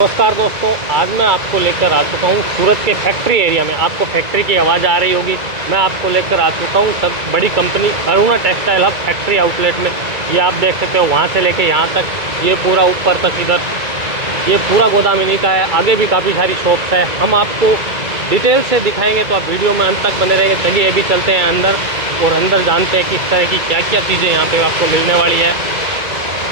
नमस्कार दोस्तों, आज मैं आपको लेकर आ चुका हूँ सूरत के फैक्ट्री एरिया में। आपको फैक्ट्री की आवाज़ आ रही होगी। मैं आपको लेकर आ चुका हूँ सब बड़ी company Aruna textile hub factory outlet में। ये आप देख सकते हो, वहाँ से लेके यहाँ तक, ये पूरा ऊपर तक इधर ये पूरा गोदाम इन्हीं का है। आगे भी काफ़ी सारी शॉप्स है, हम आपको डिटेल से दिखाएंगे, तो आप वीडियो में अंत तक बने रहेंगे। चलिए अभी चलते हैं अंदर और अंदर जानते हैं किस तरह की क्या क्या चीज़ें यहाँ पर आपको मिलने वाली है।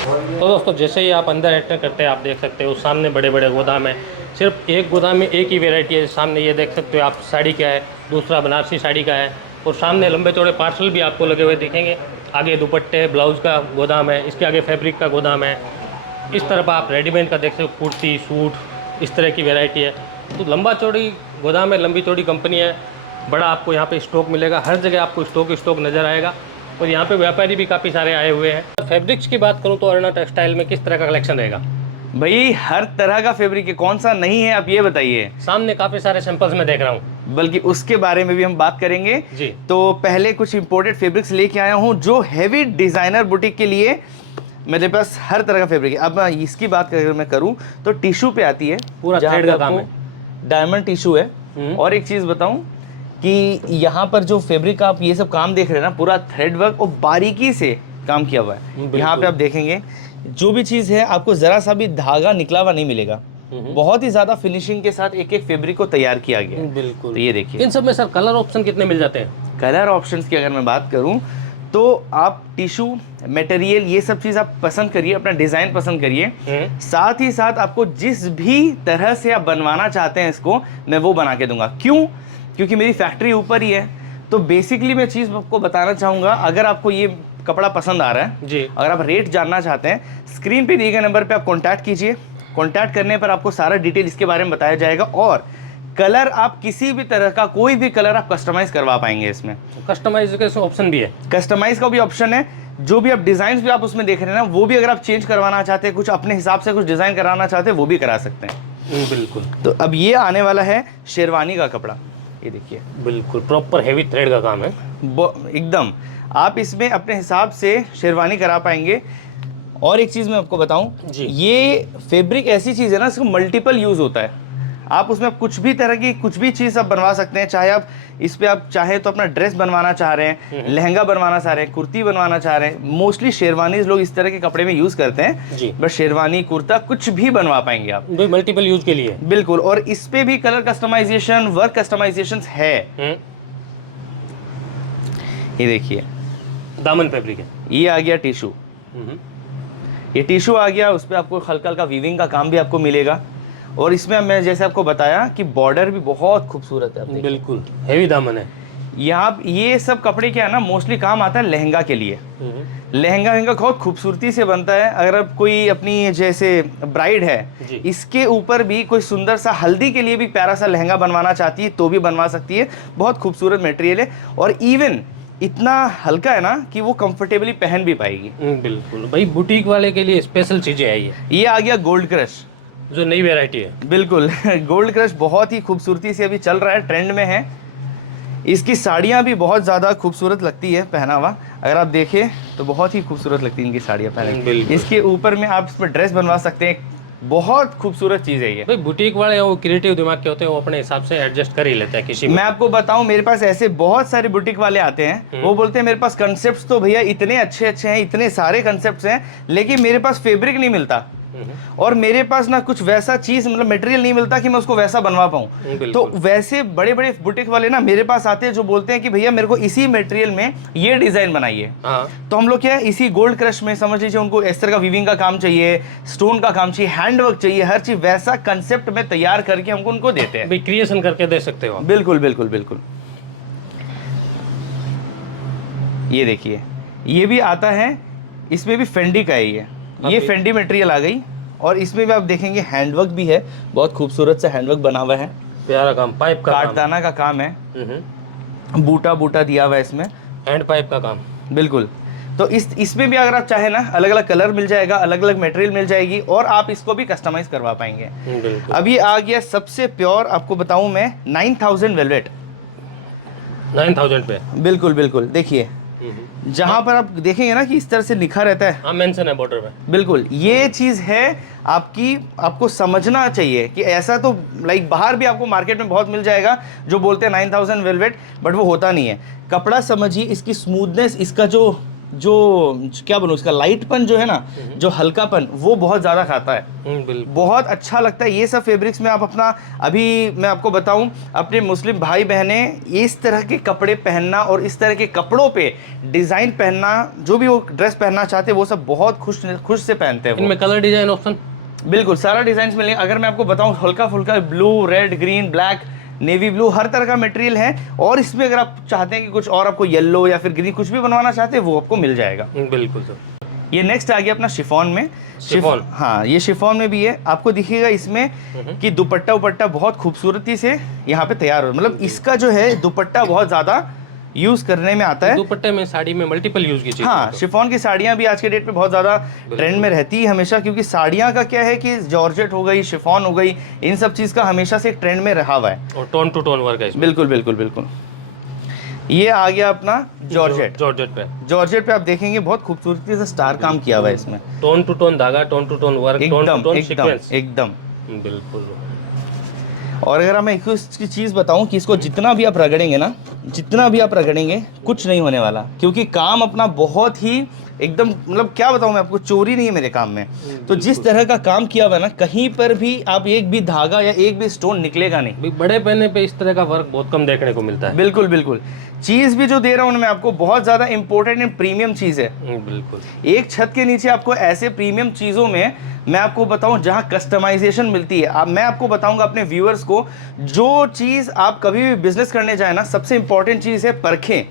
तो दोस्तों, जैसे ही आप अंदर एंटर करते हैं, आप देख सकते हो सामने बड़े बड़े गोदाम है। सिर्फ एक गोदाम में एक ही वैरायटी है। सामने ये देख सकते हो आप, साड़ी का है, दूसरा बनारसी साड़ी का है, और सामने लंबे चौड़े पार्सल भी आपको लगे हुए दिखेंगे। आगे दुपट्टे ब्लाउज़ का गोदाम है, इसके आगे फैब्रिक का गोदाम है। इस तरफ आप रेडीमेड का देख सकते हो, कुर्ती सूट, इस तरह की वैरायटी है। तो लंबा चौड़ी गोदाम है, लंबी चौड़ी कंपनी है। बड़ा आपको यहाँ पे स्टॉक मिलेगा, हर जगह आपको स्टॉक नज़र आएगा। और यहाँ पे व्यापारी भी काफ़ी सारे आए हुए हैं। फैब्रिक्स की बात करूँ तो अरुणा टेक्सटाइल में किस तरह का कलेक्शन रहेगा? भाई हर तरह का फैब्रिक है, कौन सा नहीं है आप ये बताइए। सामने काफ़ी सारे सैंपल्स में देख रहा हूँ, बल्कि उसके बारे में भी हम बात करेंगे जी। तो पहले कुछ इंपोर्टेड फैब्रिक्स लेके आया हूँ जो हैवी डिज़ाइनर बुटीक के लिए मेरे पास हर तरह का फैब्रिक है। अब इसकी बात अगर मैं करूँ तो टिश्यू पे आती है, पूरा थ्रेड का काम है, डायमंड टिश्यू है। और एक चीज़ बताऊँ कि यहाँ पर जो फैब्रिक आप ये सब काम देख रहे हैं ना, पूरा थ्रेड वर्क और बारीकी से काम किया हुआ है। यहाँ पे आप देखेंगे जो भी चीज़ है आपको ज़रा सा भी धागा निकला हुआ नहीं मिलेगा। बहुत ही ज़्यादा फिनिशिंग के साथ एक एक फैब्रिक को तैयार किया गया है। बिल्कुल। तो ये देखिए, इन सब में सर कलर ऑप्शन कितने मिल जाते हैं? कलर ऑप्शंस की अगर मैं बात करूँ तो आप टिश्यू मटेरियल ये सब चीज़ आप पसंद करिए, अपना डिज़ाइन पसंद करिए। साथ ही साथ आपको जिस भी तरह से आप बनवाना चाहते हैं इसको, मैं वो बना के दूंगा। क्यों? क्योंकि मेरी फैक्ट्री ऊपर ही है। तो बेसिकली मैं चीज़ आपको बताना चाहूँगा, अगर आपको ये कपड़ा पसंद आ रहा है जी, अगर आप रेट जानना चाहते हैं, स्क्रीन पे दिए गए नंबर पे आप कॉन्टैक्ट कीजिए। कॉन्टैक्ट करने पर आपको सारा डिटेल इसके बारे में बताया जाएगा। और कलर आप किसी भी तरह का कोई भी कलर आप कस्टमाइज़ करवा पाएंगे। इसमें कस्टमाइज का ऑप्शन भी है, कस्टमाइज़ का भी ऑप्शन है। जो भी आप डिज़ाइन भी आप उसमें देख रहे हैं ना, वो भी अगर आप चेंज करवाना चाहते हैं, कुछ अपने हिसाब से कुछ डिज़ाइन कराना चाहते हैं, वो भी करा सकते हैं। बिल्कुल। तो अब ये आने वाला है शेरवानी का कपड़ा। ये देखिए, बिल्कुल प्रॉपर हेवी थ्रेड का काम है एकदम। आप इसमें अपने हिसाब से शेरवानी करा पाएंगे। और एक चीज़ मैं आपको बताऊं, ये फैब्रिक ऐसी चीज़ है ना, इसको मल्टीपल यूज़ होता है। आप उसमें कुछ भी तरह की कुछ भी चीज़ आप बनवा सकते हैं। चाहे आप इस पे आप चाहे तो अपना ड्रेस बनवाना चाह रहे हैं, लहंगा बनवाना चाह रहे हैं, कुर्ती बनवाना चाह रहे हैं। मोस्टली शेरवानी लोग इस तरह के कपड़े में यूज़ करते हैं, बट शेरवानी कुर्ता कुछ भी बनवा पाएंगे आप, मल्टीपल यूज के लिए। बिल्कुल। और इस पे भी कलर कस्टमाइजेशन, वर्क कस्टमाइजेशन है। ये देखिए, दामन फैब्रिक है, ये आ गया टिश्यू। ये टिश्यू आ गया, उस पर आपको हल्का हल्का वीविंग का काम भी आपको मिलेगा। और इसमें मैं जैसे आपको बताया कि बॉर्डर भी बहुत खूबसूरत है। बिल्कुल हेवी दामन है। यहाँ ये सब कपड़े क्या है ना, मोस्टली काम आता है लहंगा के लिए। लहंगा बहुत खूबसूरती से बनता है। अगर आप कोई अपनी जैसे ब्राइड है, इसके ऊपर भी कोई सुंदर सा हल्दी के लिए भी प्यारा सा लहंगा बनवाना चाहती है तो भी बनवा सकती है। बहुत खूबसूरत मटेरियल है और इवन इतना हल्का है ना कि वो कंफर्टेबली पहन भी पाएगी। बिल्कुल भाई, बुटीक वाले के लिए स्पेशल चीज़ें है ये आ गया गोल्ड क्रश, जो नई वैरायटी है। बिल्कुल गोल्ड क्रश बहुत ही खूबसूरती से अभी चल रहा है, ट्रेंड में है। इसकी साड़ियाँ भी बहुत ज़्यादा खूबसूरत लगती है पहना हुआ। अगर आप देखें तो बहुत ही खूबसूरत लगती है इनकी साड़ियाँ पहने। इसके ऊपर में आप इसमें ड्रेस बनवा सकते हैं। बहुत खूबसूरत चीज़ है ये। भाई बुटीक वाले वो क्रिएटिव दिमाग के होते हैं, वो अपने हिसाब से एडजस्ट कर ही लेते हैं किसी में। मैं आपको बताऊं, मेरे पास ऐसे बहुत सारे बुटीक वाले आते हैं, वो बोलते हैं मेरे पास कंसेप्ट्स तो भैया इतने अच्छे अच्छे हैं, इतने सारे कंसेप्ट्स हैं, लेकिन मेरे पास फैब्रिक नहीं मिलता और मेरे पास ना कुछ वैसा चीज़ मतलब मटेरियल नहीं मिलता कि मैं उसको वैसा बनवा पाऊँ। तो वैसे बड़े बड़े बुटीक वाले ना मेरे पास आते हैं जो बोलते हैं कि भैया मेरे को इसी मटेरियल में ये डिज़ाइन बनाइए। तो हम लोग क्या है, इसी गोल्ड क्रश में समझ लीजिए उनको इस तरह का वीविंग का काम चाहिए, स्टोन का काम चाहिए, हैंडवर्क चाहिए, हर चीज़ वैसा कंसेप्ट में तैयार करके हमको उनको देते हैं। क्रिएशन करके दे सकते हो। बिल्कुल बिल्कुल बिल्कुल। ये देखिए, ये भी आता है, इसमें भी फेंडी का है ये फेंडी मटेरियल आ गई। और इसमें भी आप देखेंगे हैंडवर्क भी है, बहुत खूबसूरत सा हैंडवर्क बना हुआ है, प्यारा काम, पाइप का काटदाना का काम है, बूटा बूटा दिया हुआ है इसमें, हैंड पाइप का काम। बिल्कुल। तो इसमें भी अगर आप चाहे ना अलग अलग कलर मिल जाएगा, अलग अलग मटेरियल मिल जाएगी और आप इसको भी कस्टमाइज करवा पाएंगे। अभी आ गया सबसे प्योर, आपको बताऊं मैं, 9000 वेलवेट। 9000 पे? बिल्कुल बिल्कुल। देखिए जहां पर आप देखेंगे ना कि इस तरह से लिखा रहता है, हाँ मेंशन है बॉर्डर पे। बिल्कुल ये चीज़ है आपको समझना चाहिए कि ऐसा तो लाइक बाहर भी आपको मार्केट में बहुत मिल जाएगा जो बोलते हैं 9000 वेलवेट, बट वो होता नहीं है। कपड़ा समझिए, इसकी स्मूथनेस, इसका जो क्या बोलूं, इसका लाइटपन जो है ना, जो हल्कापन, वो बहुत ज़्यादा खाता है, बिल्कुल बहुत अच्छा लगता है। ये सब फैब्रिक्स में आप अपना, अभी मैं आपको बताऊं, अपने मुस्लिम भाई बहनें इस तरह के कपड़े पहनना और इस तरह के कपड़ों पे डिज़ाइन पहनना, जो भी वो ड्रेस पहनना चाहते हैं वो सब बहुत खुश से पहनते हैं। इनमें कलर डिजाइन ऑप्शन बिल्कुल सारा डिज़ाइन मिलेंगे। अगर मैं आपको बताऊं, हल्का फुल्का blue, red, green, black, navy blue, हर तरह का मटेरियल है। और इसमें अगर आप चाहते हैं कि कुछ और आपको येलो या फिर ग्रीन कुछ भी बनवाना चाहते हैं वो आपको मिल जाएगा। बिल्कुल सर। ये नेक्स्ट आ गया अपना शिफॉन में। शिफॉन, हाँ ये शिफॉन में भी है। आपको दिखेगा इसमें कि दुपट्टा उपट्टा बहुत खूबसूरती से यहाँ पे तैयार हो, मतलब इसका जो है दुपट्टा बहुत ज़्यादा यूज़ करने में आता है। दुपट्टे में साड़ी में मल्टीपल यूज की चीज़। हाँ शिफॉन की साड़ियाँ भी आज के डेट पे बहुत ज़्यादा ट्रेंड में रहती है हमेशा, क्योंकि साड़ियाँ का क्या है कि जॉर्जेट हो गई, शिफॉन हो गई, इन सब चीज़ का हमेशा से एक ट्रेंड में रहा हुआ है। और टोन टू टोन वर्क है इसमें। बिल्कुल बिल्कुल बिल्कुल। ये आ गया अपना जॉर्जेट। जॉर्जेट पे आप देखेंगे बहुत खूबसूरती से स्टार काम किया हुआ है इसमें, टोन टू टोन धागा, tone to tone work, tone to tone sequence एकदम बिल्कुल। और अगर मैं एक इसकी चीज़ बताऊं कि इसको जितना भी आप रगड़ेंगे ना, जितना भी आप रगड़ेंगे कुछ नहीं होने वाला, क्योंकि काम अपना बहुत ही एकदम, मतलब क्या बताऊं मैं आपको, चोरी नहीं है मेरे काम में। तो जिस तरह का काम किया हुआ है ना, कहीं पर भी आप एक भी धागा या एक भी स्टोन निकलेगा नहीं। बड़े पहने पे इस तरह का वर्क बहुत कम देखने को मिलता है। बिल्कुल बिल्कुल। चीज़ भी जो दे रहा हूँ मैं आपको बहुत ज़्यादा इंपॉर्टेंट एंड प्रीमियम चीज़ है। बिल्कुल। एक छत के नीचे आपको ऐसे प्रीमियम चीज़ों में मैं आपको बताऊं जहां कस्टमाइजेशन मिलती है। मैं आपको बताऊंगा अपने व्यूअर्स को, जो चीज़ आप कभी भी बिजनेस करने जाए ना, सबसे इंपॉर्टेंट चीज़ है परखें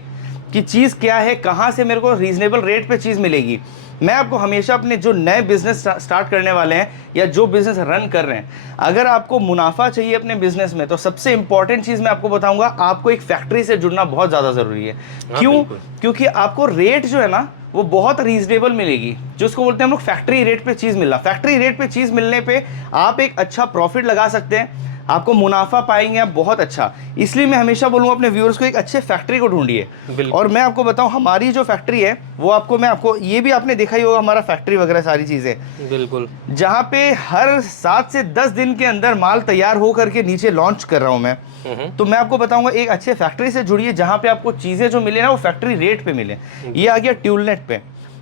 कि चीज़ क्या है, कहां से मेरे को रीजनेबल रेट पे चीज़ मिलेगी। मैं आपको हमेशा अपने जो नए बिजनेस स्टार्ट करने वाले हैं या जो बिजनेस रन कर रहे हैं, अगर आपको मुनाफा चाहिए अपने बिजनेस में, तो सबसे इंपॉर्टेंट चीज़ मैं आपको बताऊंगा, आपको एक फैक्ट्री से जुड़ना बहुत ज़्यादा ज़रूरी है। क्यों? क्योंकि आपको रेट जो है ना वो बहुत रीजनेबल मिलेगी, जो उसको बोलते हैं हम लोग फैक्ट्री रेट पे चीज़ मिलना। फैक्ट्री रेट पे चीज़ मिलने पे आप एक अच्छा प्रॉफिट लगा सकते हैं, आपको मुनाफा पाएंगे आप बहुत अच्छा। इसलिए मैं हमेशा बोलूँगा अपने व्यूअर्स को एक अच्छे फैक्ट्री को ढूंढिए। और मैं आपको बताऊं, हमारी जो फैक्ट्री है वो मैं आपको ये भी आपने देखा ही होगा, हमारा फैक्ट्री वगैरह सारी चीज़ें बिल्कुल, जहाँ पे हर 7 से 10 दिन के अंदर माल तैयार हो करके नीचे लॉन्च कर रहा हूँ मैं। तो मैं आपको बताऊंगा एक अच्छे फैक्ट्री से जुड़िए जहाँ पे आपको चीज़ें जो मिले ना वो फैक्ट्री रेट पे मिले। ये आ गया ट्यूलनेट पे।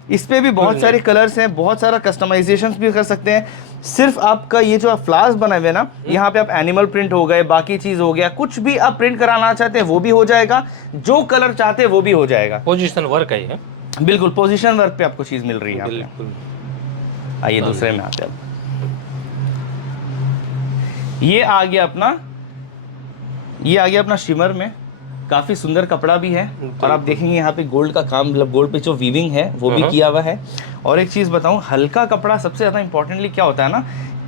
इस पे भी बहुत सारे कलर्स हैं, बहुत सारा कस्टमाइजेशंस भी कर सकते हैं। सिर्फ आपका ये जो आप फ्लावर्स बनाए हुए ना, यहाँ पे आप एनिमल प्रिंट हो गए, बाकी चीज़ हो गया, कुछ भी आप प्रिंट कराना चाहते हैं वो भी हो जाएगा, जो कलर चाहते हैं वो भी हो जाएगा। पोजीशन वर्क है ये। बिल्कुल पोजीशन वर्क पे आपको चीज़ मिल रही है। बिल्कुल। आइए दूसरे में आते हैं। ये आ गया अपना शिमर में, काफ़ी सुंदर कपड़ा भी है। और आप देखेंगे यहाँ पे गोल्ड का काम, मतलब गोल्ड पे जो वीविंग है वो भी किया हुआ है। और एक चीज़ बताऊँ, हल्का कपड़ा सबसे ज़्यादा इंपॉर्टेंटली क्या होता है ना,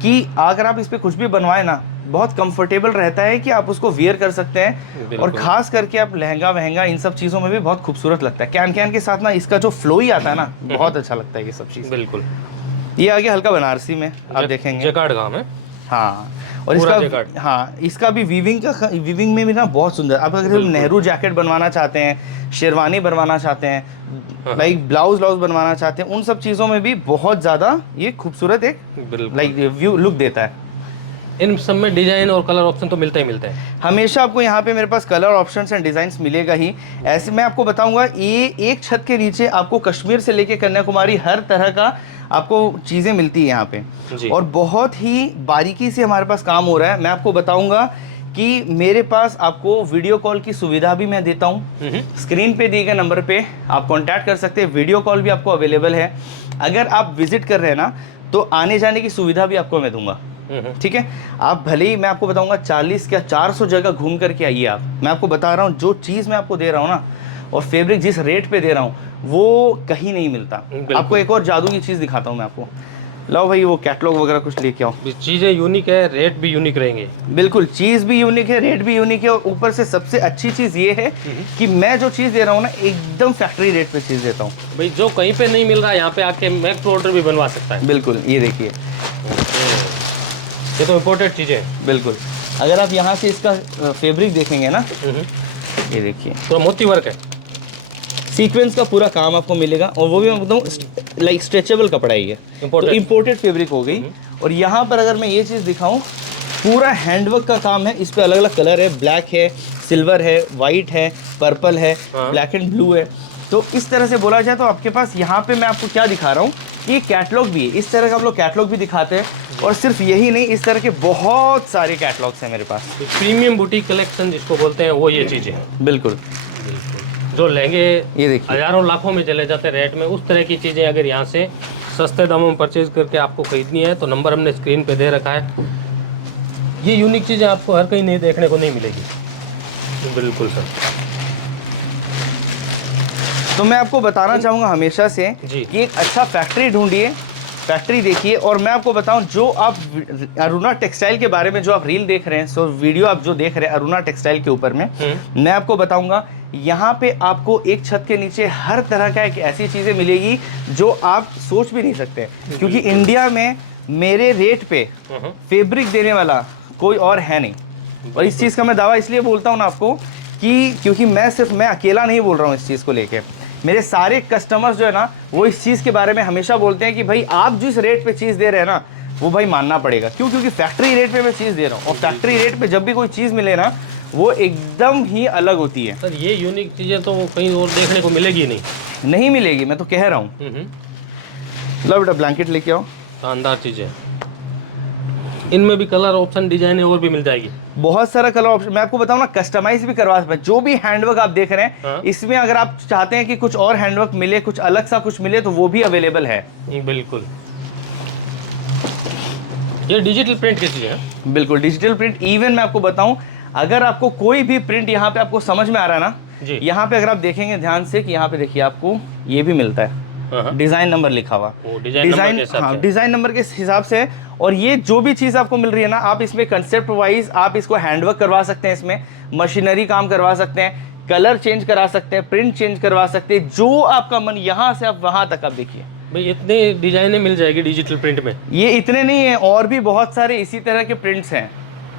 कि अगर आप इस पर कुछ भी बनवाए ना, बहुत कंफर्टेबल रहता है कि आप उसको वियर कर सकते हैं। और ख़ास करके आप लहंगा वहंगा इन सब चीज़ों में भी बहुत खूबसूरत लगता है। कैन कैन के साथ ना इसका जो फ्लो ही आता है ना, बहुत अच्छा लगता है ये सब चीज़। बिल्कुल। ये आ गया हल्का बनारसी में, आप देखेंगे जैकार्ड काम है। हाँ, और इसका इसका भी वीविंग में भी ना बहुत सुंदर। आप अगर नेहरू जैकेट बनवाना चाहते हैं, शेरवानी बनवाना चाहते हैं, लाइक ब्लाउज बनवाना चाहते हैं, उन सब चीज़ों में भी बहुत ज़्यादा ये खूबसूरत एक लाइक व्यू लुक देता है। इन सब में डिजाइन और कलर ऑप्शन तो मिलता है हमेशा आपको यहाँ पे मेरे पास कलर ऑप्शंस एंड डिजाइन्स मिलेगा ही। ऐसे मैं आपको बताऊंगा, ये एक छत के नीचे आपको कश्मीर से लेके कन्याकुमारी हर तरह का आपको चीज़ें मिलती है यहाँ पे। और बहुत ही बारीकी से हमारे पास काम हो रहा है। मैं आपको बताऊंगा कि मेरे पास आपको वीडियो कॉल की सुविधा भी मैं देता हूँ। स्क्रीन पे दिए गए नंबर पे आप कांटेक्ट कर सकते हैं, वीडियो कॉल भी आपको अवेलेबल है। अगर आप विजिट कर रहे हैं ना, तो आने जाने की सुविधा भी आपको मैं दूंगा। ठीक है, आप भले ही मैं आपको बताऊंगा 40 या 400 जगह घूम करके आइए आप। मैं आपको बता रहा हूँ, जो चीज़ मैं आपको दे रहा हूँ ना, और फैब्रिक जिस रेट पे दे रहा हूँ वो कहीं नहीं मिलता। आपको एक और जादू की चीज़ दिखाता हूँ मैं आपको। लाओ भाई वो कैटलॉग वगैरह कुछ लेके आओ। चीज़ें यूनिक है, रेट भी यूनिक रहेंगे। बिल्कुल, चीज़ भी यूनिक है, रेट भी यूनिक है। और ऊपर से सबसे अच्छी चीज़ ये है कि मैं जो चीज़ दे रहा हूँ ना, एकदम फैक्ट्री रेट पे चीज़ देता हूँ भाई। जो कहीं पे नहीं मिल रहा है यहाँ पे आके मैं ऑर्डर भी बनवा सकता है। बिल्कुल, ये देखिए, ये तो इम्पोर्टेंट चीज़ें। बिल्कुल, अगर आप यहाँ से इसका फैब्रिक देखेंगे ना, ये देखिए तो मोती वर्क है, सीक्वेंस का पूरा काम आपको मिलेगा, और वो भी मैं बताऊँ लाइक स्ट्रेचेबल कपड़ा ही है, तो इम्पोर्टेड फैब्रिक हो गई। और यहाँ पर अगर मैं ये चीज़ दिखाऊँ, पूरा हैंडवर्क का काम है, इस पे अलग अलग कलर है, ब्लैक है, सिल्वर है, वाइट है, पर्पल है, ब्लैक एंड ब्लू है। तो इस तरह से बोला जाए तो आपके पास यहाँ पे मैं आपको क्या दिखा रहा हूँ, ये कैटलॉग भी है, इस तरह का हम लोग कैटलॉग भी दिखाते हैं। और सिर्फ यही नहीं, इस तरह के बहुत सारे कैटलॉग्स हैं मेरे पास। प्रीमियम बुटीक कलेक्शन जिसको बोलते हैं वो ये चीज़ें हैं। बिल्कुल, जो लहंगे ये देखिए हज़ारों लाखों में चले जाते हैं रेट में, उस तरह की चीज़ें अगर यहाँ से सस्ते दामों में परचेज करके आपको खरीदनी है तो नंबर हमने स्क्रीन पे दे रखा है। ये यूनिक चीज़ें आपको हर कहीं नहीं देखने को नहीं मिलेगी। बिल्कुल सर। तो मैं आपको बताना चाहूँगा हमेशा से जी। कि एक अच्छा फैक्ट्री ढूंढिए, फैक्ट्री देखिए। और मैं आपको बताऊं, जो आप अरुणा टेक्सटाइल के बारे में जो आप रील देख रहे हैं, सो वीडियो आप जो देख रहे हैं अरुणा टेक्सटाइल के ऊपर में, मैं आपको बताऊंगा यहाँ पे आपको एक छत के नीचे हर तरह का एक ऐसी चीज़ें मिलेगी जो आप सोच भी नहीं सकते। क्योंकि इंडिया में मेरे रेट पे फैब्रिक देने वाला कोई और है नहीं। और इस चीज़ का मैं दावा इसलिए बोलता हूँ ना आपको कि क्योंकि मैं अकेला नहीं बोल रहा हूँ इस चीज़ को लेके, मेरे सारे कस्टमर्स जो है ना वो इस चीज़ के बारे में हमेशा बोलते हैं कि भाई आप जिस रेट पे चीज़ दे रहे हैं ना वो भाई मानना पड़ेगा। क्यों? क्योंकि फैक्ट्री रेट पे मैं चीज़ दे रहा हूँ, और फैक्ट्री रेट पे जब भी कोई चीज़ मिले ना वो एकदम ही अलग होती है। सर ये यूनिक चीज़ें तो कहीं और देखने को मिलेगी नहीं मिलेगी, मैं तो कह रहा हूँ। लो बेटा ब्लैंकेट लेके आओ। शानदार चीज़ें, इनमें भी कलर ऑप्शन डिजाइन और भी मिल जाएगी। बहुत सारा कलर ऑप्शन, मैं आपको बताऊं ना, कस्टमाइज भी करवा सकते हैं। जो भी हैंडवर्क आप देख रहे हैं इसमें अगर आप चाहते हैं कि कुछ और हैंडवर्क मिले, कुछ अलग सा कुछ मिले, तो वो भी अवेलेबल है। बिल्कुल। ये डिजिटल प्रिंट की चीज़ है। बिल्कुल डिजिटल प्रिंट। इवन मैं आपको बताऊं, अगर आपको कोई भी प्रिंट यहाँ पे आपको समझ में आ रहा है ना, यहाँ पे अगर आप देखेंगे ध्यान से कि यहाँ पे देखिए आपको ये भी मिलता है, डिजाइन नंबर लिखा हुआ, डिजाइन नंबर के हिसाब से। और ये जो भी चीज़ आपको मिल रही है ना, आप इसमें कंसेप्ट वाइज आप इसको हैंडवर्क करवा सकते हैं, इसमें मशीनरी काम करवा सकते हैं, कलर चेंज करा सकते हैं, प्रिंट चेंज करवा सकते हैं, जो आपका मन, यहाँ से आप वहाँ तक आप देखिए भाई इतने डिजाइनें मिल जाएगी डिजिटल प्रिंट में। ये इतने नहीं है, और भी बहुत सारे इसी तरह के प्रिंट्स हैं।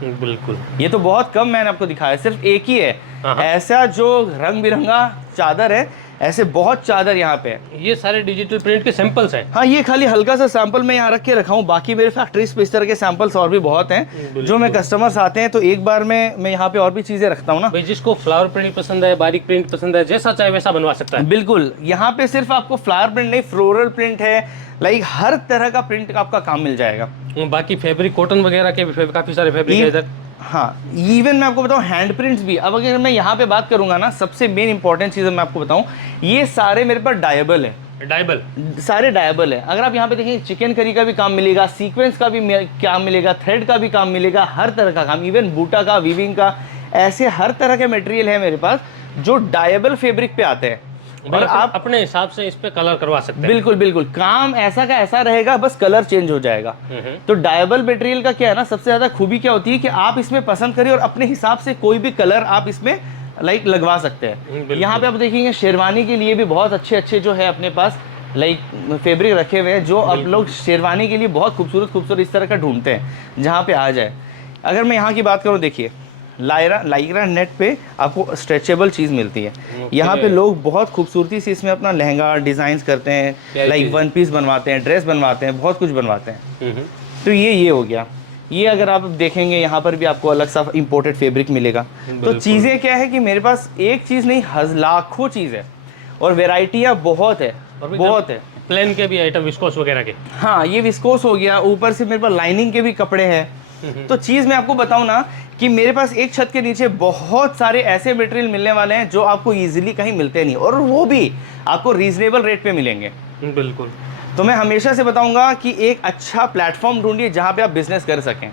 बिल्कुल, ये तो बहुत कम मैंने आपको दिखाया, सिर्फ एक ही है ऐसा जो रंग बिरंगा चादर है, ऐसे बहुत चादर यहाँ पे। ये सारे डिजिटल प्रिंट के सैंपल्स हैं। हाँ, ये खाली हल्का सा सैंपल मैं यहाँ रख के रखा हूँ, बाकी मेरे फैक्ट्रीज पे इस तरह के सैंपल्स और भी बहुत हैं। जो मैं कस्टमर्स आते हैं तो एक बार में मैं यहाँ पे और भी चीजें रखता हूँ ना। भाई जिसको फ्लावर प्रिंट पसंद है, बारीक प्रिंट पसंद है, जैसा चाहे वैसा बनवा सकता है। बिल्कुल, यहाँ पे सिर्फ आपको फ्लावर प्रिंट नहीं, फ्लोरल प्रिंट है, लाइक हर तरह का प्रिंट आपका काम मिल जाएगा। बाकी फैब्रिक कॉटन वगैरह के काफी सारे फैब्रिक है इधर। हाँ, इवन मैं आपको बताऊँ हैंड प्रिंट्स भी। अब अगर मैं यहाँ पे बात करूंगा ना, सबसे मेन इंपॉर्टेंट चीज़ मैं आपको बताऊँ, ये सारे मेरे पास डायबल है। डायबल, सारे डायबल है। अगर आप यहाँ पे देखें, चिकन करी का भी काम मिलेगा, सीक्वेंस का भी काम मिलेगा, थ्रेड का भी काम मिलेगा, हर तरह का काम, इवन बूटा का, वीविंग का, ऐसे हर तरह के मटेरियल है मेरे पास जो डायबल फैब्रिक पे आते हैं। और आप अपने हिसाब से इस पे कलर करवा सकते हैं। बिल्कुल बिल्कुल, काम ऐसा का ऐसा रहेगा, बस कलर चेंज हो जाएगा। तो डायबल मटेरियल का क्या है ना, सबसे ज्यादा खूबी क्या होती है कि आप इसमें पसंद करिए और अपने हिसाब से कोई भी कलर आप इसमें लाइक लगवा सकते हैं। यहाँ पे आप देखेंगे शेरवानी के लिए भी बहुत अच्छे अच्छे जो है अपने पास लाइक फैब्रिक रखे हुए हैं, जो आप लोग शेरवानी के लिए बहुत खूबसूरत इस तरह का ढूंढते हैं जहाँ पे आ जाए। अगर मैं यहाँ की बात करूँ, देखिए लाइक्रा नेट पे आपको स्ट्रेचेबल चीज़ मिलती है। यहाँ पे लोग बहुत खूबसूरती से इसमें अपना लहंगा डिज़ाइंस करते हैं, लाइक वन पीस बनवाते हैं, ड्रेस बनवाते हैं, बहुत कुछ बनवाते हैं। तो ये हो गया। ये अगर आप देखेंगे यहाँ पर भी आपको अलग सा इंपोर्टेड फैब्रिक मिलेगा। तो चीज़ें क्या है कि मेरे पास एक चीज़ नहीं, लाखों चीज़ है और वेराइटियाँ बहुत है, बहुत है। प्लेन के भी आइटम, विस्कोस वगैरह के। हाँ, ये विस्कोस हो गया, ऊपर से मेरे पास लाइनिंग के भी कपड़े हैं। तो चीज़ मैं आपको बताऊं ना कि मेरे पास एक छत के नीचे बहुत सारे ऐसे मटेरियल मिलने वाले हैं जो आपको इजीली कहीं मिलते नहीं, और वो भी आपको रीजनेबल रेट पे मिलेंगे। बिल्कुल। तो मैं हमेशा से बताऊंगा कि एक अच्छा प्लेटफॉर्म ढूंढिए जहां पे आप बिजनेस कर सकें।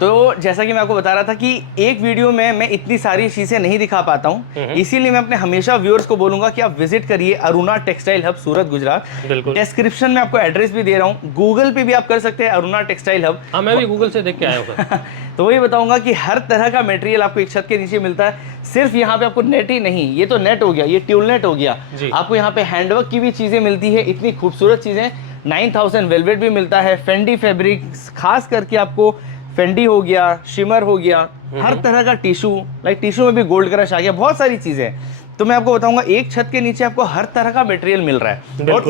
तो जैसा कि मैं आपको बता रहा था कि एक वीडियो में मैं इतनी सारी चीज़ें नहीं दिखा पाता हूँ, इसीलिए मैं अपने हमेशा व्यूअर्स को बोलूंगा कि आप विजिट करिए अरुणा टेक्सटाइल हब, सूरत, गुजरात। डिस्क्रिप्शन में आपको एड्रेस भी दे रहा हूँ, गूगल पे भी आप कर सकते हैं अरुणा टेक्सटाइल हब। हाँ, मैं भी गूगल से देख के आया हूँ। तो वही बताऊंगा कि हर तरह का मटेरियल आपको एक छत के नीचे मिलता है। सिर्फ यहाँ पे आपको नेट ही नहीं, ये तो नेट हो गया, ये ट्यूल नेट हो गया, आपको यहाँ पे हैंडवर्क की भी चीज़ें मिलती है, इतनी खूबसूरत चीज़ें। 9000 वेलवेट भी मिलता है, फेंडी फैब्रिक, खास करके आपको फेंडी हो गया, शिमर हो गया, हर तरह का टिश्यू, लाइक टिश्यू में भी गोल्ड क्रश आ गया, बहुत सारी चीज़ें। तो मैं आपको बताऊंगा एक छत के नीचे आपको हर तरह का मटेरियल मिल रहा है, और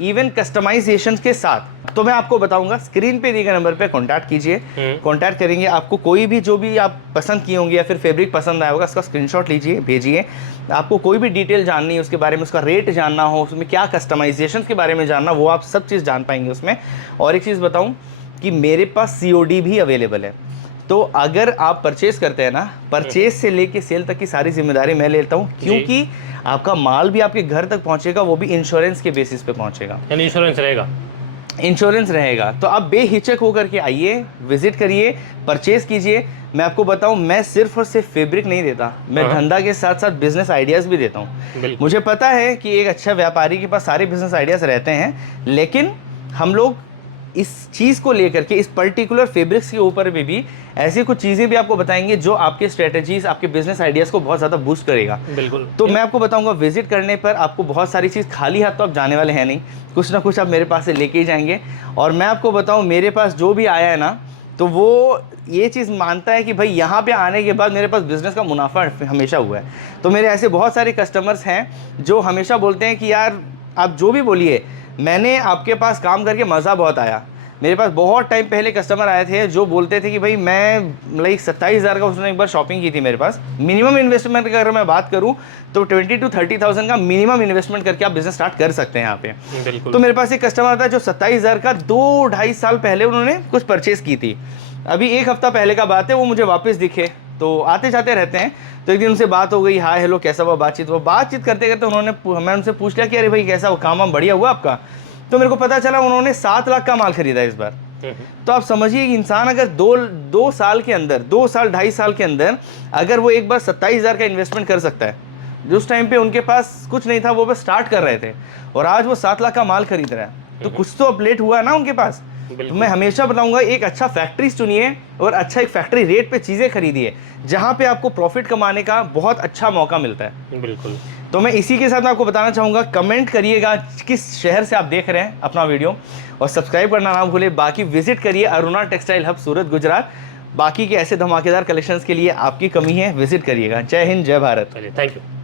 इवन कस्टमाइजेशन के साथ। तो मैं आपको बताऊंगा, स्क्रीन पे दिए गए नंबर पे कांटेक्ट कीजिए, कांटेक्ट करेंगे आपको। कोई भी जो भी आप पसंद किए होंगे या फिर फैब्रिक पसंद आया होगा, उसका स्क्रीनशॉट लीजिए, भेजिए। आपको कोई भी डिटेल जाननी है उसके बारे में, उसका रेट जानना हो, उसमें क्या कस्टमाइजेशन के बारे में जानना, वो आप सब चीज़ जान पाएंगे उसमें। और एक चीज़ बताऊँ कि मेरे पास COD भी अवेलेबल है। तो अगर आप परचेस करते हैं ना, परचेस से लेके सेल तक की सारी जिम्मेदारी मैं लेता हूँ, क्योंकि आपका माल भी आपके घर तक पहुंचेगा, वो भी इंश्योरेंस के बेसिस पे पहुंचेगा। यानी इंश्योरेंस रहेगा? इंश्योरेंस रहेगा। तो आप बेहिचक होकर के आइए, विजिट करिए, परचेस कीजिए। मैं आपको बताऊं, मैं सिर्फ और सिर्फ फैब्रिक नहीं देता, मैं धंधा के साथ साथ बिजनेस आइडियाज़ भी देता हूं। मुझे पता है कि एक अच्छा व्यापारी के पास सारे बिजनेस आइडियाज़ रहते हैं, लेकिन हम लोग इस चीज़ को लेकर के, इस पर्टिकुलर फैब्रिक्स के ऊपर भी ऐसी कुछ चीज़ें भी आपको बताएंगे जो आपके स्ट्रेटजीज, आपके बिजनेस आइडियाज़ को बहुत ज़्यादा बूस्ट करेगा। बिल्कुल। तो मैं आपको बताऊंगा, विजिट करने पर आपको बहुत सारी चीज़, खाली हाथ तो आप जाने वाले हैं नहीं, कुछ ना कुछ आप मेरे पास से लेके ही जाएंगे। और मैं आपको बताऊं, मेरे पास जो भी आया है ना, तो वो ये चीज़ मानता है कि भाई यहाँ पे आने के बाद मेरे पास बिज़नेस का मुनाफा हमेशा हुआ है। तो मेरे ऐसे बहुत सारे कस्टमर्स हैं जो हमेशा बोलते हैं कि यार आप जो भी बोलिए, मैंने आपके पास काम करके मज़ा बहुत आया। मेरे पास बहुत टाइम पहले कस्टमर आए थे जो बोलते थे कि भाई मैं लाइक 27,000 का उसने एक बार शॉपिंग की थी मेरे पास। मिनिमम इन्वेस्टमेंट की अगर मैं बात करूं तो 20 to 30,000 का मिनिमम इन्वेस्टमेंट करके आप बिजनेस स्टार्ट कर सकते हैं यहाँ पे। तो मेरे पास एक कस्टमर था जो 27,000 का 2-2.5 साल पहले उन्होंने कुछ परचेस की थी। अभी एक हफ्ता पहले का बात है, वो मुझे वापस दिखे, तो आते जाते रहते हैं। तो एक दिन उनसे बात हो गई, हाय हेलो कैसा हुआ, बातचीत। वो बातचीत करते करते मैं उनसे पूछ लिया कि अरे भाई कैसा काम वाम बढ़िया हुआ आपका। तो मेरे को पता चला उन्होंने 7 लाख का माल खरीदा इस बार। तो आप समझिए कि इंसान अगर 2 साल के अंदर, 2 साल 2.5 साल के अंदर अगर वो एक बार 27,000 का इन्वेस्टमेंट कर सकता है, जो उस टाइम पे उनके पास कुछ नहीं था, वो बस स्टार्ट कर रहे थे, और आज वो 7 लाख का माल खरीद रहा है। तो कुछ तो अपडेट हुआ है ना उनके पास। तो मैं हमेशा बताऊंगा, एक अच्छा फैक्ट्री चुनिए और अच्छा एक फैक्ट्री रेट पे चीज़ें खरीदिए, जहाँ पे आपको प्रॉफिट कमाने का बहुत अच्छा मौका मिलता है। बिल्कुल। तो मैं इसी के साथ आपको बताना चाहूँगा, कमेंट करिएगा किस शहर से आप देख रहे हैं अपना वीडियो, और सब्सक्राइब करना ना भूलें। बाकी विजिट करिए अरुणा टेक्सटाइल हब सूरत गुजरात। बाकी के ऐसे धमाकेदार कलेक्शंस के लिए आपकी कमी है, विजिट करिएगा। जय हिंद, जय भारत। Thank you.